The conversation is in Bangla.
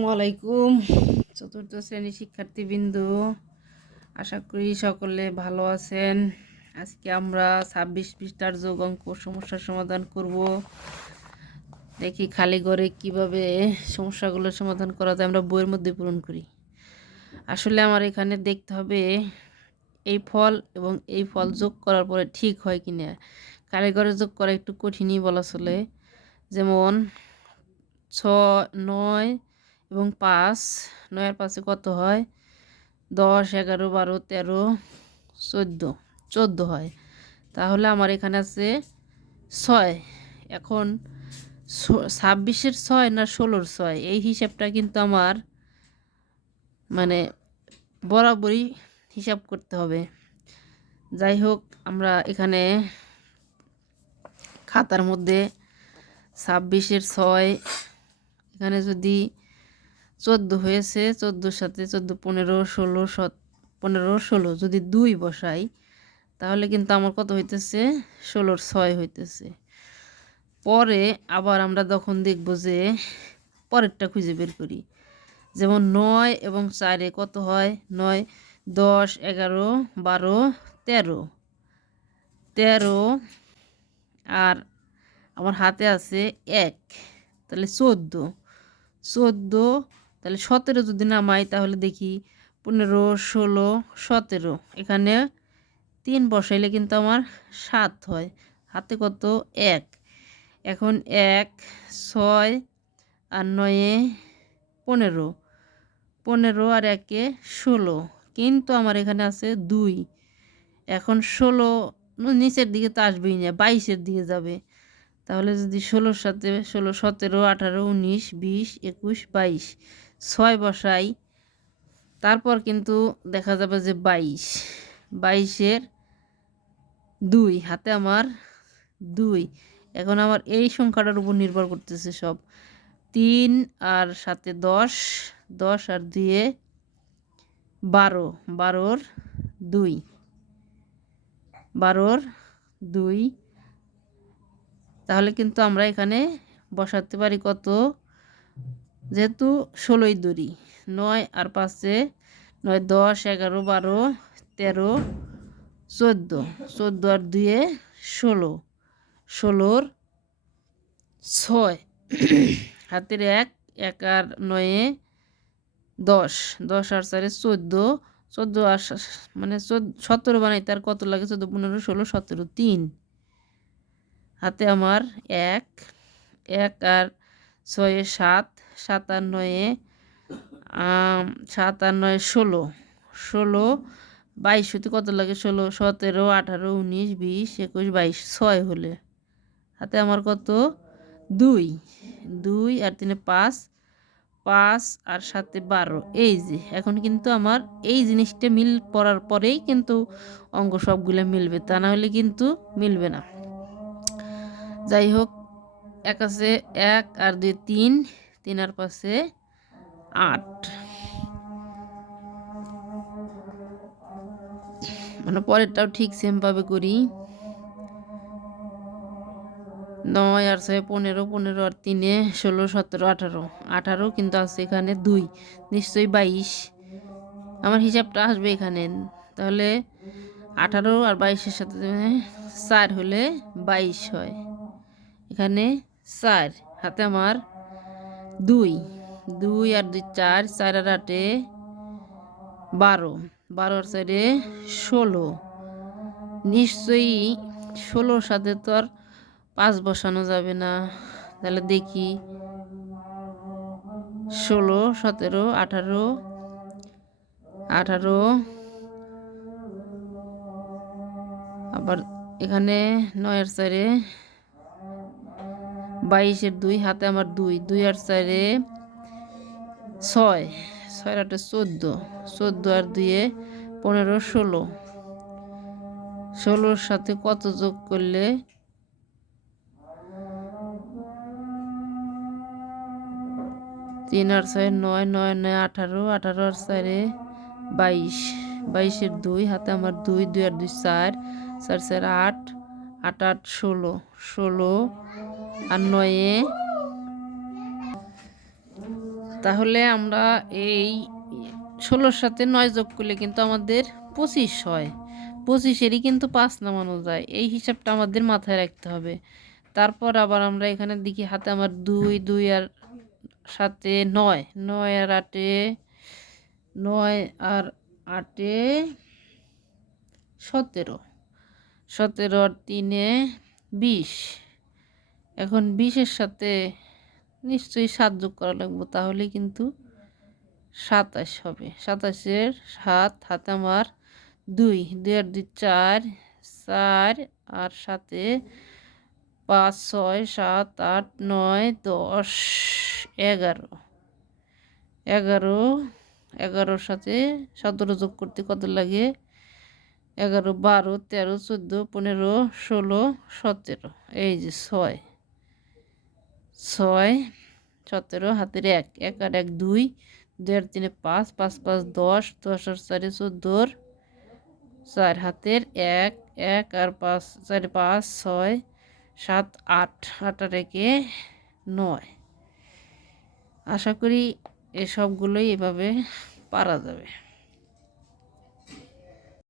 আসসালামু আলাইকুম চতুর্থ শ্রেণীর শিক্ষার্থীবৃন্দ, আশা করি সকলে ভালো আছেন। আজকে আমরা 26 পৃষ্ঠার যোগ অঙ্ক সমস্যার সমাধান করব। দেখি খালি ঘরে কিভাবে সমস্যাগুলোর সমাধান করা যায় আমরা বইয়ের মধ্যে পূরণ করি। আসলে আমার এখানে দেখতে হবে এই ফল এবং এই ফল যোগ করার পরে ঠিক হয় কিনা। খালি ঘরে যোগ করা একটু কঠিনই বলা চলে। যেমন 6, 9 এবং 5, 9 আর 5 কত হয়? 10, 11, 12, 13, 14 হয়। তাহলে আমার এখানে আছে 6। এখন 26-এর 6 না 16-র 6, এই হিসাবটা কিন্তু আমার মানে বরাবরই হিসাব করতে হবে। যাই হোক, আমরা এখানে খাতার মধ্যে 26-এর 6 এখানে যদি 14 হয়েছে, 14-র সাথে 14, 15, 16, 15, 16 যদি 2 বসাই তাহলে কিন্তু আমার কত হইতেছে? 16-র 6 হইতেছে। পরে আবার আমরা তখন দেখব যে পরেরটা খুঁজে বের করি। যেমন 9 এবং 4-এ কত হয়? 9, 10, 11, 12, 13 আর আমার হাতে আছে 1, তাহলে 14, তাহলে 17 যদি নামাই তাহলে দেখি 15, 16, 17, এখানে 3 বসাইলে কিন্তু আমার 7 হয়। হাতে কত? 1। এখন 1, 6 আর 9-এ 15, 15 আর 1-এ 16, কিন্তু আমার এখানে আছে 2। এখন 16 নিচের দিকে তো আসবেই না, 22-এর দিকে যাবে। তাহলে যদি 16-র সাথে 16, 17, 18, 19, 20, 21, 22 6 বসাই, তারপর কিন্তু দেখা যাবে যে 22-এর 2, হাতে আমার 2। এখন আমার এই সংখ্যাটার উপর নির্ভর করতেছে সব। 3 আর সাথে 10, 10 আর 2-এ 12, 12-র 2, 12-র 2। তাহলে কিন্তু আমরা এখানে বসাতে পারি কত? যেহেতু 16ই ধরি, 9 আর 5-এ 9, 10, 11, 12, 13, 14, 14 আর 2-এ 16, 16-র 6, হাতের 1, 1 আর 9-এ 10, 10 আর 4-এ 14, 14 আর মানে 17 বানাই, তার কত লাগে? 14, 15, 16, 17, 3। হাতে আমার 1, 1 আর 6-এ 7, 7 আর 9-এ 7 আর 9, 16, 16, 22 হতে কত লাগে? 16, 17, 18, 19, 20, 21, 22, 6 হলে হাতে আমার কত? 2, 2 আর 3-এ 5, 5 আর 7-এ 12। এই যে এখন কিন্তু আমার এই জিনিসটা মিল পড়ার পরেই কিন্তু অঙ্ক সবগুলো মিলবে, তা না হলে কিন্তু মিলবে না। যাই হোক, 1 আছে 1 আর 2, 3, 3 আর 5-এ 8, মানে পরেরটাও ঠিক সেমভাবে করি। 9 আর 6, 15, 15 আর 3-এ 16, 17, 18, 18 কিন্তু আছে এখানে 2, নিশ্চয়ই 22। আমার হিসাবটা আসবে এখানে। তাহলে 18 আর 22-এর সাথে 4 হলে 22 হয়। এখানে 4, হাতে আমার 2, 2 আর 2, 4, 4 আর 8-এ 12, 12 আর 4-এ 16, নিশ্চয়ই 16-র সাথে তো আর 5 বসানো যাবে না। তাহলে দেখি 16, 17, 18, 18, আবার এখানে 9 আর 4-এ 22-এর 2, হাতে আমার 2, 2 আর 4-এ 6, 6 আর 8-এ 14, 14 আর 2-এ 15, 16, 16-র সাথে কত যোগ করলে? 3 আর 6, 9, 9, 9, 18, 18 আর 4-এ 22, 22-এর 2, হাতে আমার 2, 2 আর 2, 4, 4, 4, 8, 8, 8, 16, 16 আর 9-এ তাহলে আমরা এই 16-র সাথে 9 যোগ করলে কিন্তু আমাদের 25 হয়। 25-এরই কিন্তু 5 নামানো যায়। এই হিসাবটা আমাদের মাথায় রাখতে হবে। তারপর আবার আমরা এখানে দেখি হাতে আমার 2, 2 আর 7-এ 9, 9 আর 8-এ 9 আর 8-এ 17, 17 আর 3-এ 20। এখন 20-এর সাথে নিশ্চয়ই 7 যোগ করা লাগবে, তাহলে কিন্তু 27 হবে। 27-এর 7 হাতে আমার 2, 2 আর 2 4, 4 আর 7-এ 5, 6, 7, 8, 9, 10, 11, 11, 11-র সাথে 17 যোগ করতে কত লাগে? 11, 12, 13, 14, 15, 16, 17, এই যে 6, 6, 17, হাতের 1, 1 আর 1 2, 2 আর 3 5, 5, 5, 10, 10 আর 4 14, 4 হাতের 1, 1 আর 5 4 5, 6, 7, 8, 8 আর 1-এ 9। আশা করি এসবগুলোই এভাবে পারা যাবে।